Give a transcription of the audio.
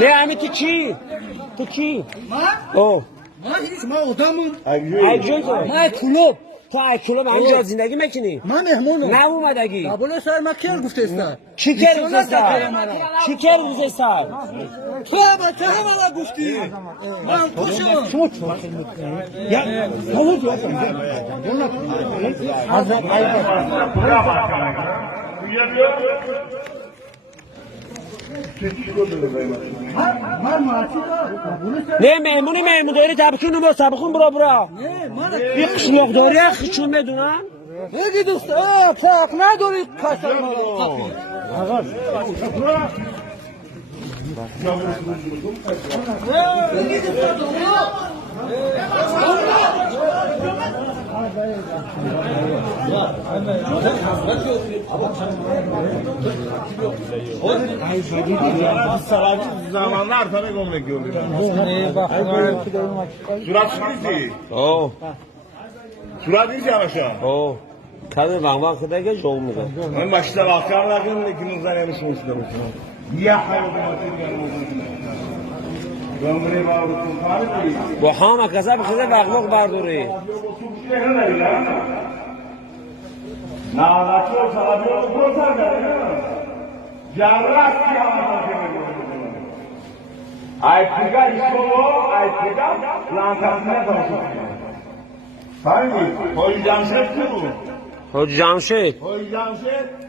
Ne ami tu ki? Tu ki? O. من آدمم Aycun. من کلوب تو aykulum اینجا زندگی میکنی؟ من مهمونم نه اومدگی. قبول سر من کیر گفته است کی کر روزه سر؟ کی کر روزه سر؟ تو بچه من گفتی من خوشم شما چون؟ یا حالا جو نه مهمون داری تبخون ما سبخون برا یه قشلوق داری خیچون بدونم نگی دوست پاک نداری کسر مرا zamanlar tabii gömlek gördüm. Surat şurası. Oo. Surat değil ya aşağı. Oo. Tabii bak kadar geç olmuyor. Ben başta bakarlarken ikimizden yemişim işte. Ya hayırlı gömleği bağırdım. با هم کسب خیلی بغلق برداری نه بچه سلابی رو پروسر کرده جرس کی aytiga işkolu, aytiga lankasına tanışıyor. Hayır, Hoca Cemşet ki bu? Hoca Cemşet. Hoca Cemşet